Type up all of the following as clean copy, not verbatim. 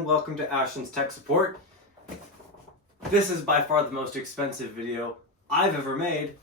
and welcome to Ashton's Tech Support. This is by far the most expensive video I've ever made.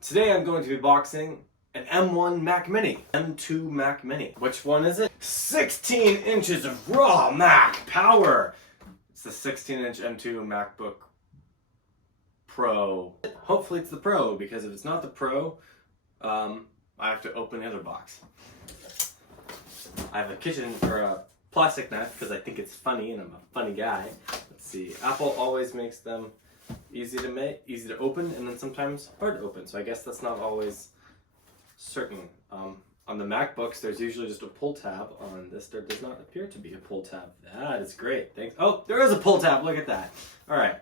Today I'm going to be boxing an M1 Mac Mini, M2 Mac Mini. Which one is it? 16 inches of raw Mac power. It's the 16-inch M2 MacBook Pro. Hopefully it's the Pro, because if it's not the Pro, I have to open the other box. I have a kitchen for a plastic knife because I think it's funny and I'm a funny guy. Let's see. Apple always makes them easy to open, and then sometimes hard to open. So I guess that's not always certain. On the MacBooks, there's usually just a pull tab. On this, there does not appear to be a pull tab. That is great. Thanks. Oh, there is a pull tab. Look at that. All right.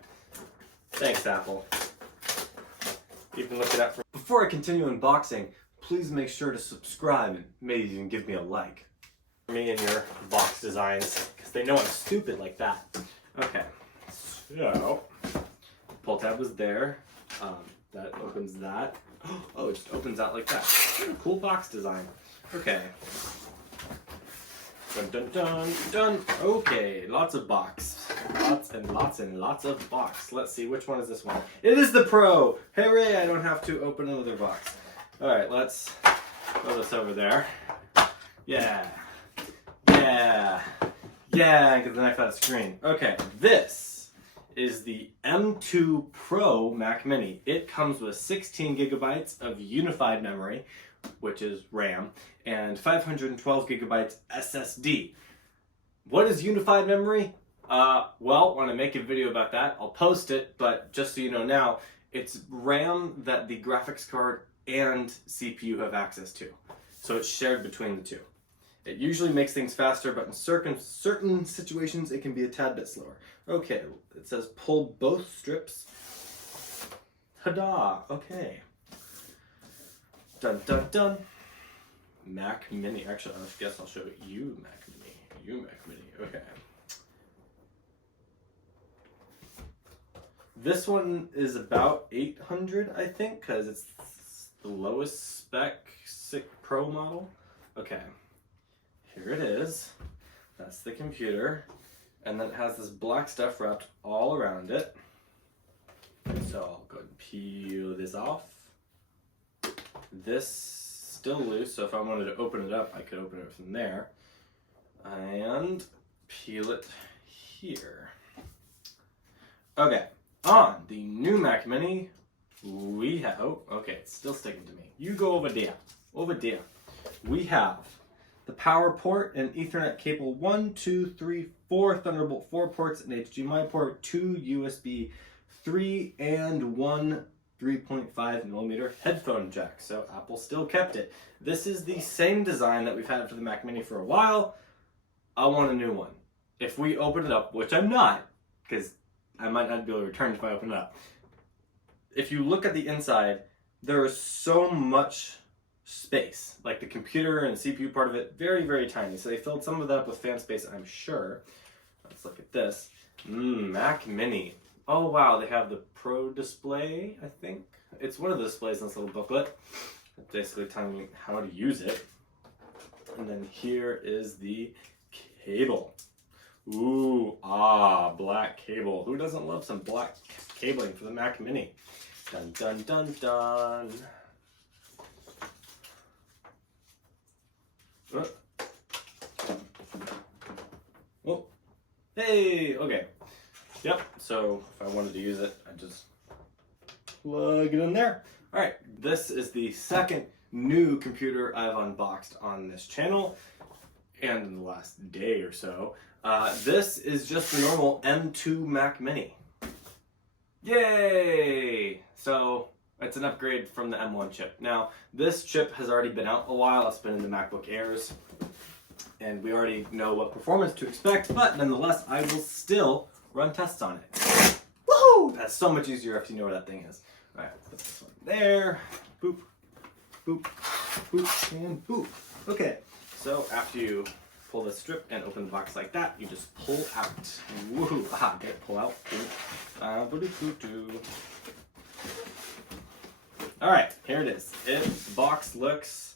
Thanks, Apple. You can look it up. Before I continue unboxing, please make sure to subscribe and maybe even give me a like. Me and your box designs, because they know I'm stupid like that. Okay, so pull tab was there. That opens that. Oh, it just opens out like that. Cool box design. Okay. Dun dun dun dun. Okay, lots of box. Lots and lots and lots of box. Let's see, which one is this one? It is the Pro! Hooray, I don't have to open another box. Alright, let's throw this over there. Yeah. Yeah, get the knife out of the screen. Okay, this is the M2 Pro Mac Mini. It comes with 16 gigabytes of unified memory, which is RAM, and 512 gigabytes SSD. What is unified memory? Well, when I make a video about that, I'll post it, but just so you know now, it's RAM that the graphics card and CPU have access to. So it's shared between the two. It usually makes things faster, but in certain situations, it can be a tad bit slower. Okay, it says pull both strips. Ta-da! Okay. Dun dun dun. Mac Mini. Actually, I guess I'll show you Mac Mini. You Mac Mini. Okay. This one is about 800, I think, because it's the lowest spec Pro model. Okay. Here it is. That's the computer. And then it has this black stuff wrapped all around it. So I'll go ahead and peel this off. This still loose, so if I wanted to open it up, I could open it from there. And peel it here. Okay, on the new Mac Mini, we have, oh, okay, it's still sticking to me. You go over there, We have the power port and Ethernet cable 1, 2, 3, 4 Thunderbolt 4 ports, an HDMI port, 2 USB 3, and 1 3.5 millimeter headphone jack. So Apple still kept it. This is the same design that we've had for the Mac Mini for a while. I want a new one. If we open it up, which I'm not, because I might not be able to return it if I open it up. If you look at the inside, there is so much space. Like the computer and the CPU part of it, very, very tiny. So they filled some of that up with fan space, I'm sure. Let's look at this. Mac Mini. Oh wow, they have the Pro display, I think. It's one of the displays in this little booklet. It's basically telling you how to use it. And then here is the cable. Ooh, black cable. Who doesn't love some black cabling for the Mac Mini? Dun dun dun dun. Oh, hey, okay. Yep, so if I wanted to use it, I just plug it in there. All right, this is the second new computer I've unboxed on this channel, and in the last day or so. This is just the normal M2 Mac Mini. Yay! So it's an upgrade from the M1 chip. Now, this chip has already been out a while. It's been in the MacBook Airs, and we already know what performance to expect, but nonetheless, I will still run tests on it. Woohoo! That's so much easier if you know where that thing is. All right, put this one there. Boop, boop, boop, and boop. Okay, so after you pull the strip and open the box like that, you just pull out. Woohoo! Okay, pull out. Alright, here it is. The box looks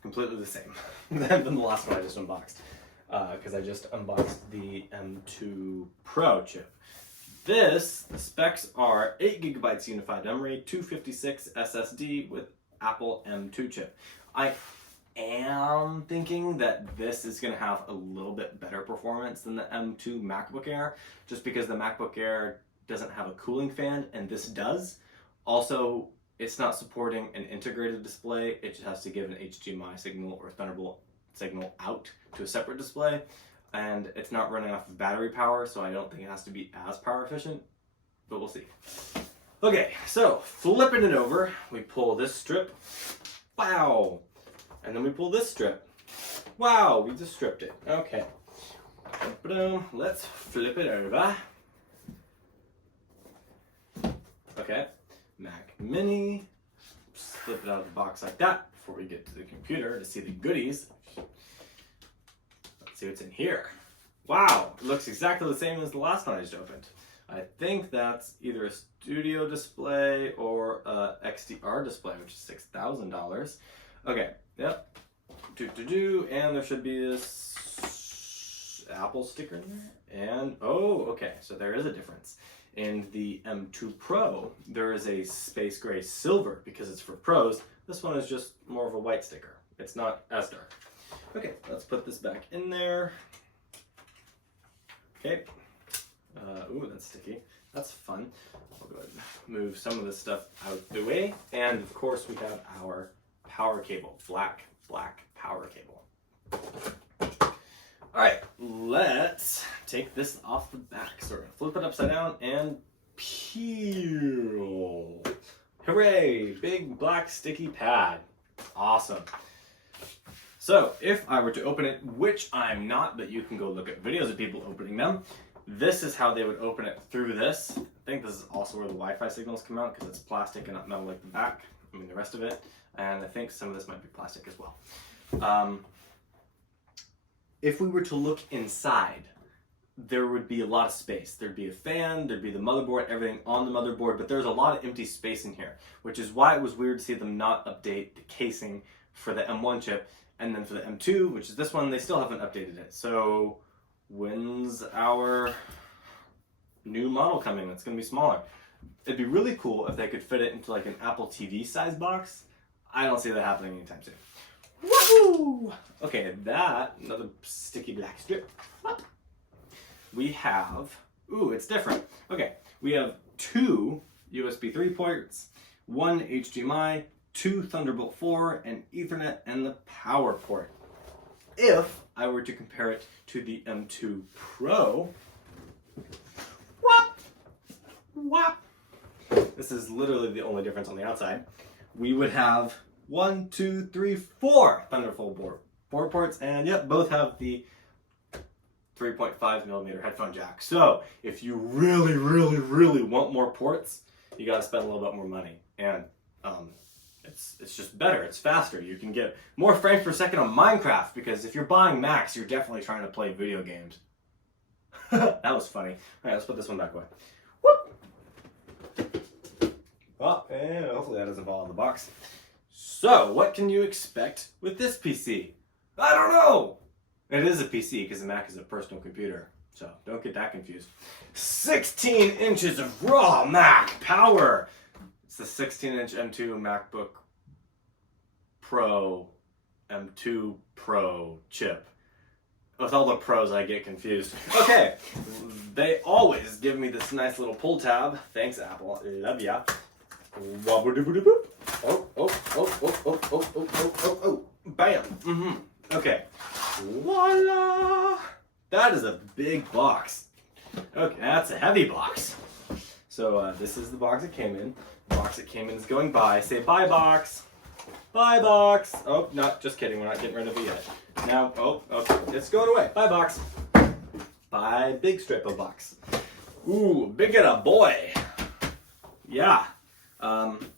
completely the same than the last one I just unboxed. because I just unboxed the M2 Pro chip. The specs are 8 gigabytes unified memory, 256 SSD with Apple M2 chip. I am thinking that this is going to have a little bit better performance than the M2 MacBook Air, just because the MacBook Air doesn't have a cooling fan and this does. Also, it's not supporting an integrated display. It just has to give an HDMI signal or Thunderbolt signal out to a separate display. And it's not running off of battery power, so I don't think it has to be as power efficient, but we'll see. Okay, so flipping it over, we pull this strip, wow, and then we pull this strip, wow, we just stripped it. Okay, let's flip it over. Okay, Mac Mini, flip it out of the box like that before we get to the computer to see the goodies. See what's in here. Wow, it looks exactly the same as the last one I just opened. I think that's either a studio display or a XDR display, which is $6,000. Okay, yep. And there should be this Apple sticker in there. And, oh, okay, so there is a difference. In the M2 Pro, there is a space gray silver because it's for pros. This one is just more of a white sticker. It's not as dark. Okay, let's put this back in there. Okay. Ooh, that's sticky. That's fun. I'll go ahead and move some of this stuff out the way. And of course, we have our power cable, black power cable. All right, let's take this off the back. So we're gonna flip it upside down and peel. Hooray, big black sticky pad. Awesome. So if I were to open it, which I'm not, but you can go look at videos of people opening them, this is how they would open it through this. I think this is also where the Wi-Fi signals come out because it's plastic and not metal like the back, the rest of it. And I think some of this might be plastic as well. If we were to look inside, there would be a lot of space. There'd be a fan, there'd be the motherboard, everything on the motherboard, but there's a lot of empty space in here, which is why it was weird to see them not update the casing for the M1 chip. And then for the M2, which is this one, they still haven't updated it. So when's our new model coming that's going to be smaller? It'd be really cool if they could fit it into like an Apple TV size box. I don't see that happening anytime soon. Woohoo! Okay, another sticky black strip. We have, ooh, it's different. Okay, we have 2 USB 3 ports, 1 HDMI, 2 Thunderbolt 4, and Ethernet, and the power port. If I were to compare it to the M2 Pro, whop, this is literally the only difference on the outside. We would have 1, 2, 3, 4 Thunderbolt 4 ports, and yep, both have the 3.5mm headphone jack. So if you really want more ports, you gotta spend a little bit more money. And it's just better, it's faster. You can get more frames per second on Minecraft because if you're buying Macs, you're definitely trying to play video games. That was funny. All right, let's put this one back away. Whoop! Oh, and hopefully that doesn't fall in the box. So, what can you expect with this PC? I don't know! It is a PC because the Mac is a personal computer, so don't get that confused. 16 inches of raw Mac power! It's the 16-inch M2 MacBook Pro, M2 Pro chip. With all the pros, I get confused. Okay, they always give me this nice little pull tab. Thanks, Apple. Love ya. Oh. Bam. Okay. Voila! That is a big box. Okay, that's a heavy box. So this is the box it came in. The box it came in is going by. Say bye, box. Bye, box. Oh, not just kidding. We're not getting rid of it yet. Now, okay, it's going away. Bye, box. Bye, big strip of box. Ooh, big and a boy. Yeah.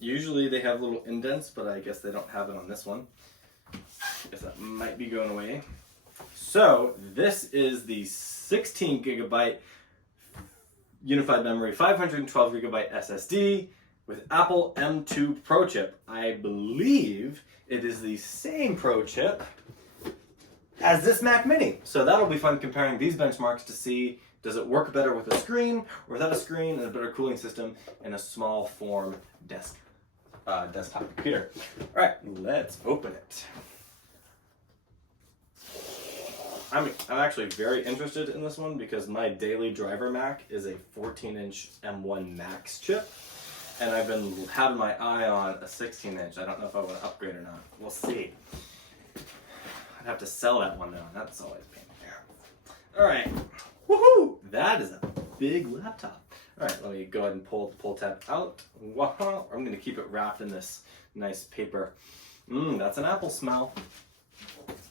Usually they have little indents, but I guess they don't have it on this one. I guess that might be going away. So this is the 16 gigabyte unified memory, 512 gigabyte SSD with Apple M2 Pro chip. I believe it is the same Pro chip as this Mac Mini. So that'll be fun comparing these benchmarks to see, does it work better with a screen or without a screen and a better cooling system in a small form desktop computer. All right, let's open it. I'm actually very interested in this one because my daily driver Mac is a 14-inch M1 Max chip, and I've been having my eye on a 16-inch. I don't know if I want to upgrade or not. We'll see. I'd have to sell that one though. That's always a pain. All right, woohoo! That is a big laptop. All right, let me go ahead and pull the pull tab out. Wow! I'm gonna keep it wrapped in this nice paper. That's an Apple smell.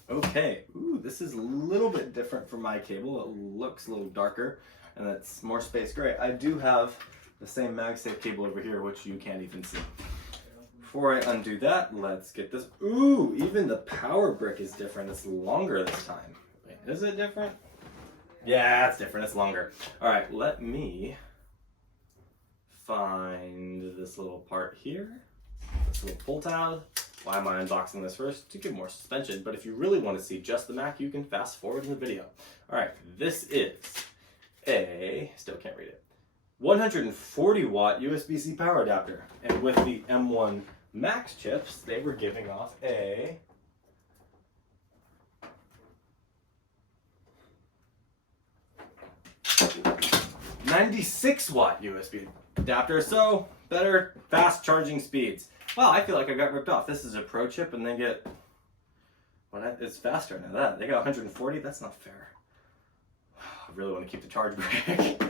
Okay, ooh, this is a little bit different from my cable. It looks a little darker, and it's more space gray. I do have the same MagSafe cable over here, which you can't even see. Before I undo that, let's get this. Ooh, even the power brick is different. It's longer this time. Wait, is it different? Yeah, it's different. It's longer. All right, let me find this little part here. This little pull tab. Why am I unboxing this first? To give more suspension, but if you really want to see just the Mac, you can fast forward in the video. All right, this is a, still can't read it, 140 watt USB-C power adapter. And with the M1 Max chips, they were giving off a 96 watt USB adapter, so better fast charging speeds. Wow, I feel like I got ripped off. This is a Pro chip and they get, it's faster now. That they got 140, that's not fair. I really want to keep the charge brick.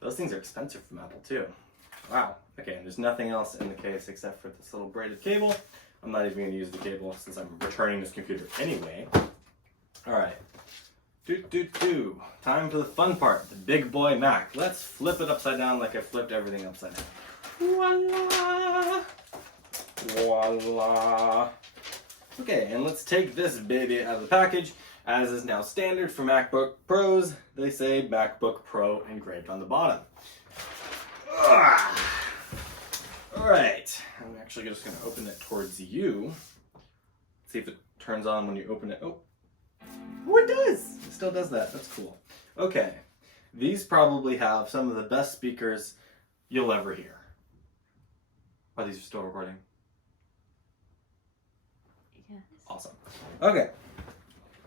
Those things are expensive from Apple too. Wow. Okay, and there's nothing else in the case except for this little braided cable. I'm not even going to use the cable since I'm returning this computer anyway. All right. Time for the fun part, the big boy Mac. Let's flip it upside down like I flipped everything upside down. Voila! Voila! Okay, and let's take this baby out of the package. As is now standard for MacBook Pros, they say MacBook Pro engraved on the bottom. Alright, I'm actually just going to open it towards you. See if it turns on when you open it. Oh, it does! It still does that. That's cool. Okay, these probably have some of the best speakers you'll ever hear. Oh, these are still recording? Yes. Awesome. Okay.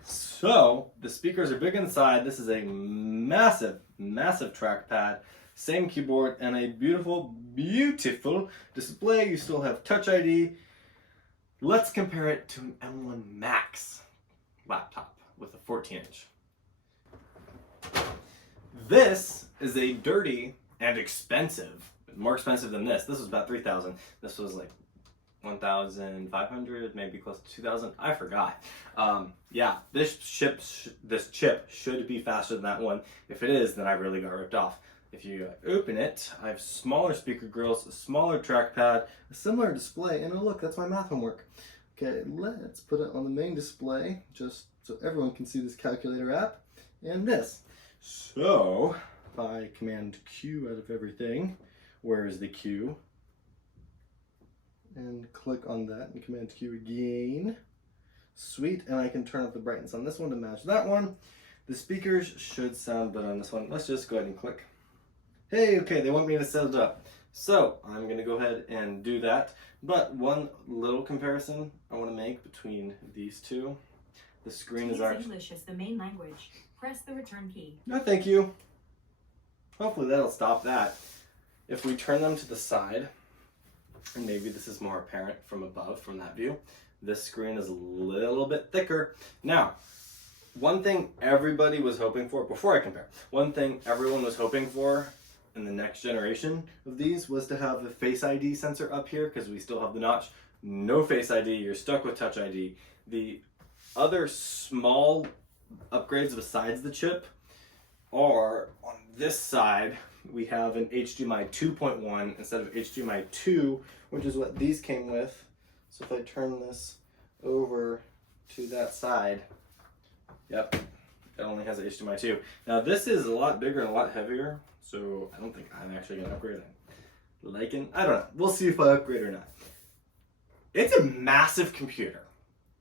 So, the speakers are big inside. This is a massive, massive trackpad, same keyboard, and a beautiful, beautiful display. You still have Touch ID. Let's compare it to an M1 Max laptop with a 14-inch. This is a dirty and expensive, more expensive than this. This was about $3,000. This was like 1,500, maybe close to 2,000. I forgot. Yeah, this chip should be faster than that one. If it is, then I really got ripped off. If you open it, I have smaller speaker grills, a smaller trackpad, a similar display, and oh look, that's my math homework. Okay, let's put it on the main display, just so everyone can see this calculator app, and this. So, if I command Q out of everything, where is the Q? And click on that and command Q again. Sweet, and I can turn up the brightness on this one to match that one. The speakers should sound better on this one. Let's just go ahead and click. Hey, okay, they want me to set it up. So I'm gonna go ahead and do that. But one little comparison I wanna make between these two. The screen is actually— English as the main language. Press the return key. No, thank you. Hopefully that'll stop that. If we turn them to the side, and maybe this is more apparent from above, from that view, this screen is a little bit thicker. Now, one thing everybody was hoping for, before I compare, one thing everyone was hoping for in the next generation of these was to have the Face ID sensor up here, because we still have the notch. No Face ID, you're stuck with Touch ID. The other small upgrades besides the chip are on this side. We have an HDMI 2.1 instead of HDMI 2, which is what these came with. So if I turn this over to that side, yep, it only has an HDMI 2. Now this is a lot bigger and a lot heavier, so I don't think I'm actually going to upgrade it. I don't know. We'll see if I upgrade or not. It's a massive computer.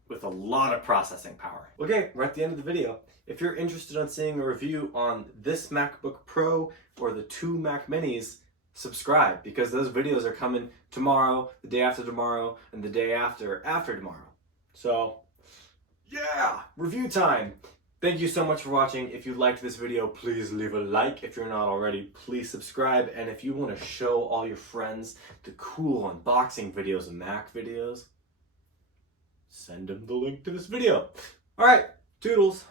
with a lot of processing power. Okay, we're at the end of the video. If you're interested in seeing a review on this MacBook Pro or the 2 Mac Minis, subscribe, because those videos are coming tomorrow, the day after tomorrow, and the day after tomorrow. So, yeah, review time. Thank you so much for watching. If you liked this video, please leave a like. If you're not already, please subscribe. And if you want to show all your friends the cool unboxing videos and Mac videos, send them the link to this video. All right, toodles.